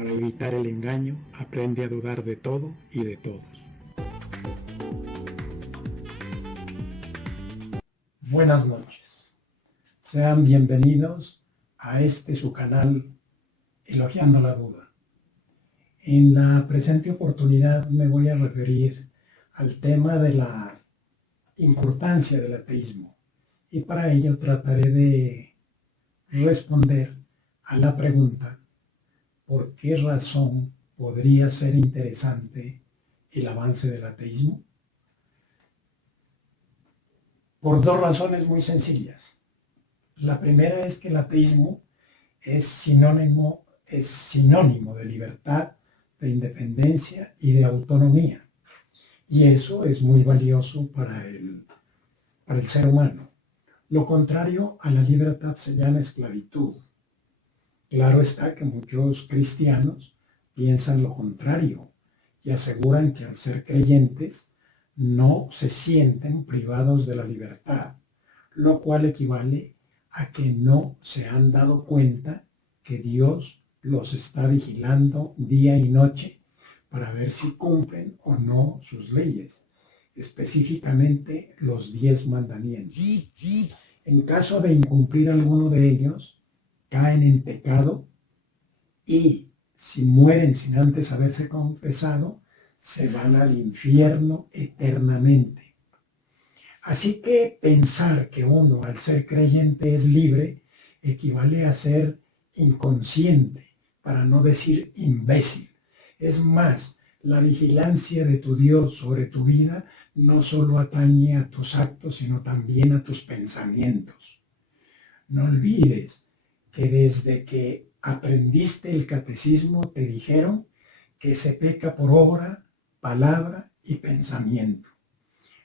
Para evitar el engaño, aprende a dudar de todo y de todos. Buenas noches. Sean bienvenidos a su canal Elogiando la Duda. En la presente oportunidad me voy a referir al tema de la importancia del ateísmo y para ello trataré de responder a la pregunta: ¿por qué razón podría ser interesante el avance del ateísmo? Por dos razones muy sencillas. La primera es que el ateísmo es sinónimo de libertad, de independencia y de autonomía. Y eso es muy valioso para el ser humano. Lo contrario a la libertad se llama esclavitud. Claro está que muchos cristianos piensan lo contrario y aseguran que al ser creyentes no se sienten privados de la libertad, lo cual equivale a que no se han dado cuenta que Dios los está vigilando día y noche para ver si cumplen o no sus leyes, específicamente los 10 mandamientos. En caso de incumplir alguno de ellos, caen en pecado y si mueren sin antes haberse confesado, se van al infierno eternamente. Así que pensar que uno al ser creyente es libre equivale a ser inconsciente, para no decir imbécil. Es más, la vigilancia de tu Dios sobre tu vida no solo atañe a tus actos, sino también a tus pensamientos. No olvides que desde que aprendiste el catecismo te dijeron que se peca por obra, palabra y pensamiento.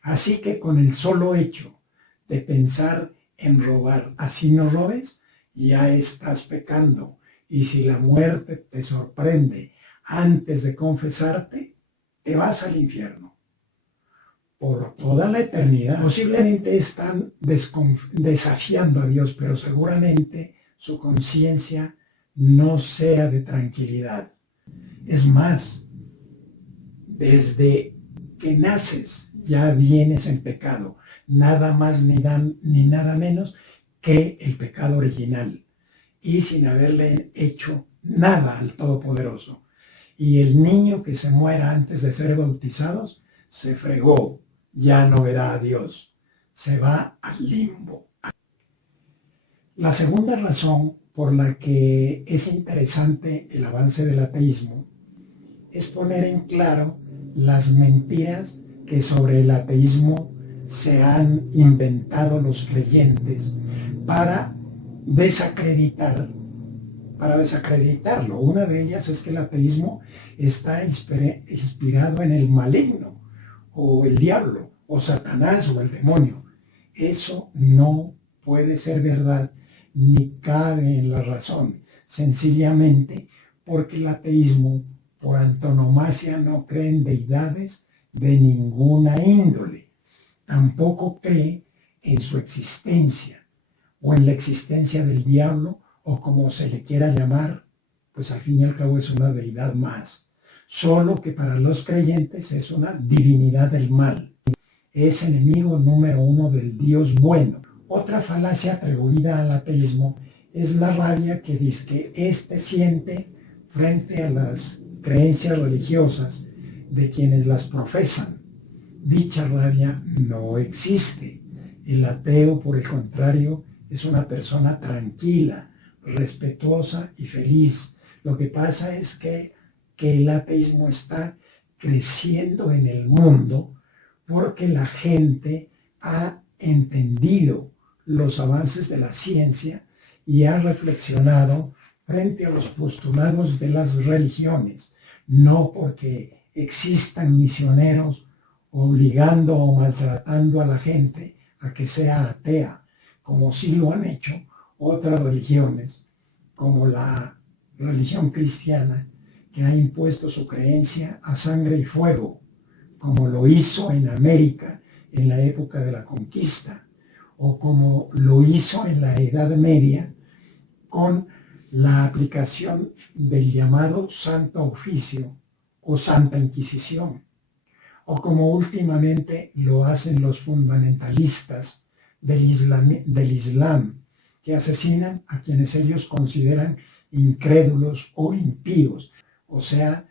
Así que con el solo hecho de pensar en robar, así no robes, ya estás pecando. Y si la muerte te sorprende antes de confesarte, te vas al infierno por toda la eternidad. Posiblemente están desafiando a Dios, pero seguramente su conciencia no sea de tranquilidad. Es más, desde que naces ya vienes en pecado, nada más ni nada menos que el pecado original, y sin haberle hecho nada al Todopoderoso. Y el niño que se muera antes de ser bautizados, se fregó, ya no verá a Dios, se va al limbo. La segunda razón por la que es interesante el avance del ateísmo es poner en claro las mentiras que sobre el ateísmo se han inventado los creyentes para desacreditarlo. Una de ellas es que el ateísmo está inspirado en el maligno, o el diablo, o Satanás, o el demonio. Eso no puede ser verdad, ni cabe en la razón, sencillamente porque el ateísmo por antonomasia no cree en deidades de ninguna índole. Tampoco cree en su existencia o en la existencia del diablo, o como se le quiera llamar, pues al fin y al cabo es una deidad más. Solo que para los creyentes es una divinidad del mal. Es enemigo número 1 del Dios bueno. Otra falacia atribuida al ateísmo es la rabia que dice que éste siente frente a las creencias religiosas de quienes las profesan. Dicha rabia no existe. El ateo, por el contrario, es una persona tranquila, respetuosa y feliz. Lo que pasa es que el ateísmo está creciendo en el mundo porque la gente ha entendido los avances de la ciencia y ha reflexionado frente a los postulados de las religiones, no porque existan misioneros obligando o maltratando a la gente a que sea atea, como sí lo han hecho otras religiones, como la religión cristiana, que ha impuesto su creencia a sangre y fuego, como lo hizo en América en la época de la conquista, o como lo hizo en la Edad Media con la aplicación del llamado Santo Oficio o Santa Inquisición, o como últimamente lo hacen los fundamentalistas del Islam, que asesinan a quienes ellos consideran incrédulos o impíos. O sea,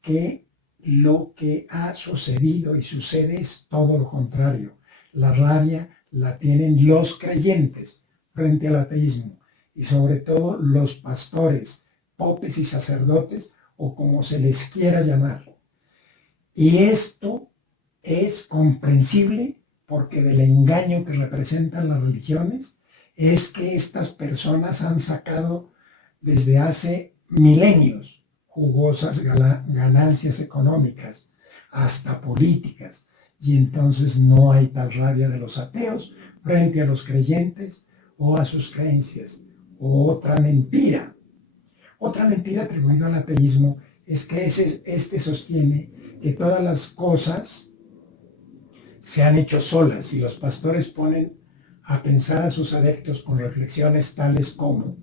que lo que ha sucedido y sucede es todo lo contrario. La rabia la tienen los creyentes frente al ateísmo y sobre todo los pastores, popes y sacerdotes, o como se les quiera llamar. Y esto es comprensible porque del engaño que representan las religiones es que estas personas han sacado desde hace milenios jugosas ganancias económicas, hasta políticas, y entonces no hay tal rabia de los ateos frente a los creyentes o a sus creencias. Otra mentira atribuida al ateísmo es que este sostiene que todas las cosas se han hecho solas y los pastores ponen a pensar a sus adeptos con reflexiones tales como: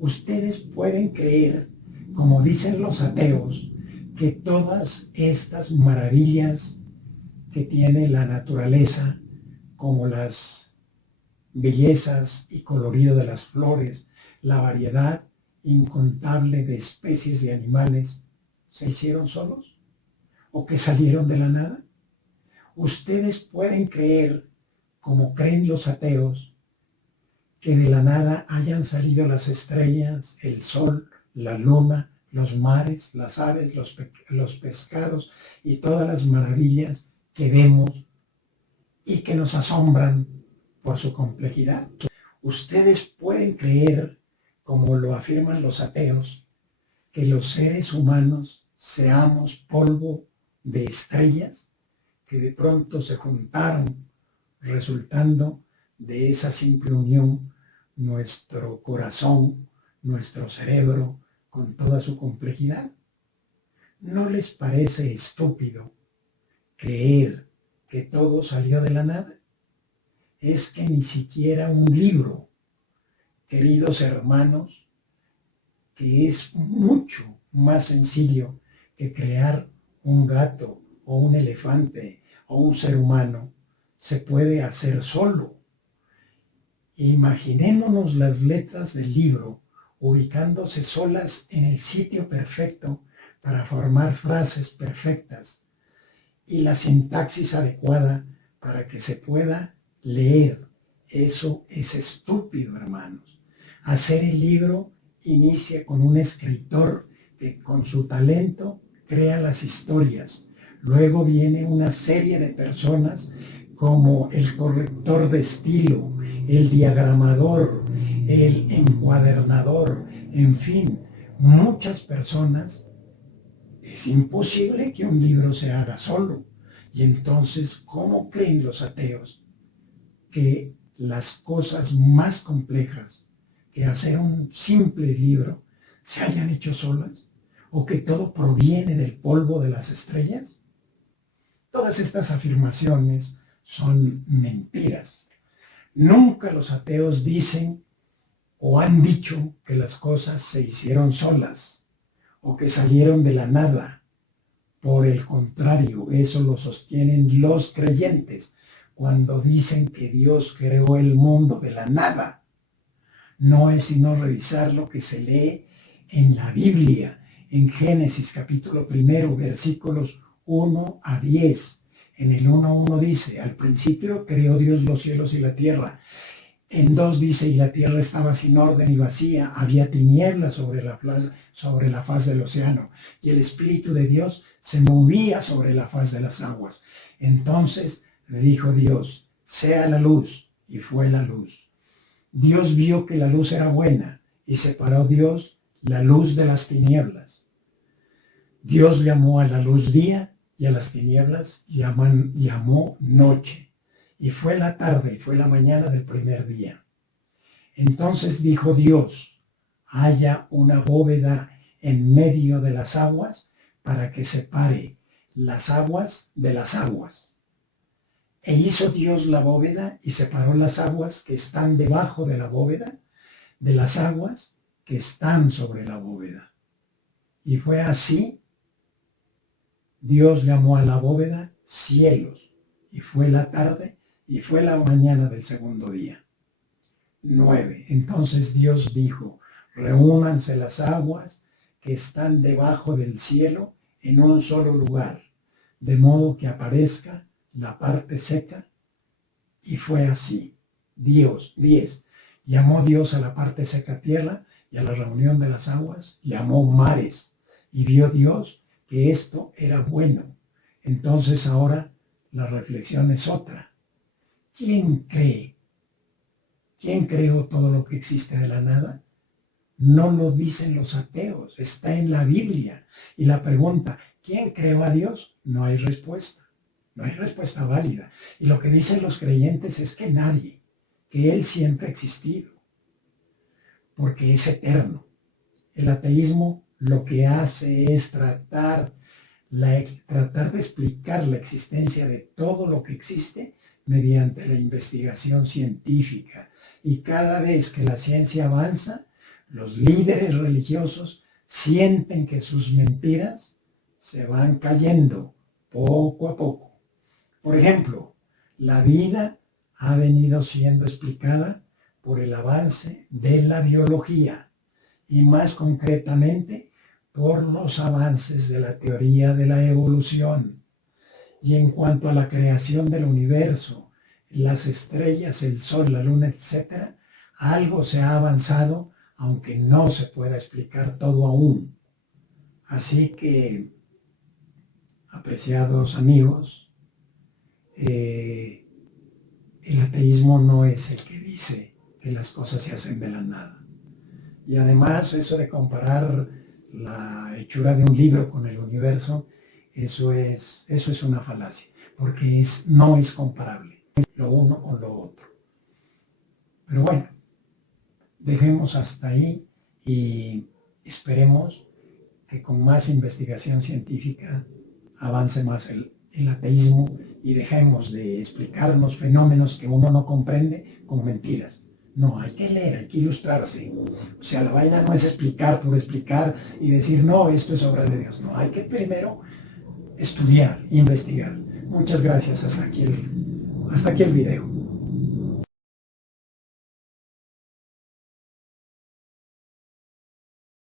ustedes pueden creer, como dicen los ateos, que todas estas maravillas que tiene la naturaleza, como las bellezas y colorido de las flores, la variedad incontable de especies de animales, ¿se hicieron solos? ¿O que salieron de la nada? Ustedes pueden creer, como creen los ateos, que de la nada hayan salido las estrellas, el sol, la luna, los mares, las aves, los pescados y todas las maravillas que vemos y que nos asombran por su complejidad. Ustedes pueden creer, como lo afirman los ateos, que los seres humanos seamos polvo de estrellas que de pronto se juntaron, resultando de esa simple unión nuestro corazón, nuestro cerebro, con toda su complejidad. ¿No les parece estúpido creer que todo salió de la nada? Es que ni siquiera un libro, queridos hermanos, que es mucho más sencillo que crear un gato o un elefante o un ser humano, se puede hacer solo. Imaginémonos las letras del libro ubicándose solas en el sitio perfecto para formar frases perfectas y la sintaxis adecuada para que se pueda leer. Eso es estúpido, hermanos. Hacer el libro inicia con un escritor que con su talento crea las historias. Luego viene una serie de personas como el corrector de estilo, el diagramador, el encuadernador, en fin, muchas personas. Es imposible que un libro se haga solo. Y entonces, ¿cómo creen los ateos que las cosas más complejas que hacer un simple libro se hayan hecho solas? ¿O que todo proviene del polvo de las estrellas? Todas estas afirmaciones son mentiras. Nunca los ateos dicen o han dicho que las cosas se hicieron solas o que salieron de la nada. Por el contrario, eso lo sostienen los creyentes cuando dicen que Dios creó el mundo de la nada. No es sino revisar lo que se lee en la Biblia, en Génesis capítulo 1, versículos 1 a 10. En el 1:1 dice: al principio creó Dios los cielos y la tierra. En 2 dice: y la tierra estaba sin orden y vacía, había tinieblas sobre la faz del océano, y el Espíritu de Dios se movía sobre la faz de las aguas. Entonces dijo Dios: sea la luz, y fue la luz. Dios vio que la luz era buena, y separó Dios la luz de las tinieblas. Dios llamó a la luz día, y a las tinieblas llamó noche. Y fue la tarde y fue la mañana del primer día. Entonces dijo Dios: haya una bóveda en medio de las aguas para que separe las aguas de las aguas. E hizo Dios la bóveda y separó las aguas que están debajo de la bóveda de las aguas que están sobre la bóveda. Y fue así. Dios llamó a la bóveda cielos, y fue la tarde y fue la mañana del segundo día. 9. Entonces Dios dijo: reúnanse las aguas que están debajo del cielo en un solo lugar, de modo que aparezca la parte seca. Y fue así. 10. Llamó Dios a la parte seca tierra, y a la reunión de las aguas llamó mares. Y vio Dios que esto era bueno. Entonces ahora la reflexión es otra. ¿Quién cree? ¿Quién creó todo lo que existe de la nada? No lo dicen los ateos, está en la Biblia. Y la pregunta, ¿quién creó a Dios? No hay respuesta. No hay respuesta válida. Y lo que dicen los creyentes es que nadie, que Él siempre ha existido, porque es eterno. El ateísmo lo que hace es tratar de explicar la existencia de todo lo que existe mediante la investigación científica. Y cada vez que la ciencia avanza, los líderes religiosos sienten que sus mentiras se van cayendo poco a poco. Por ejemplo, la vida ha venido siendo explicada por el avance de la biología y más concretamente por los avances de la teoría de la evolución. Y en cuanto a la creación del universo, las estrellas, el sol, la luna, etc., algo se ha avanzado, aunque no se pueda explicar todo aún. Así que, apreciados amigos, el ateísmo no es el que dice que las cosas se hacen de la nada. Y además, eso de comparar la hechura de un libro con el universo, eso es una falacia, porque no es comparable lo uno con lo otro. Pero bueno, dejemos hasta ahí y esperemos que con más investigación científica avance más el ateísmo y dejemos de explicarnos fenómenos que uno no comprende con mentiras. No, hay que leer, hay que ilustrarse. O sea, la vaina no es explicar por explicar y decir, no, esto es obra de Dios. No, hay que primero estudiar, investigar. Muchas gracias, hasta aquí el video.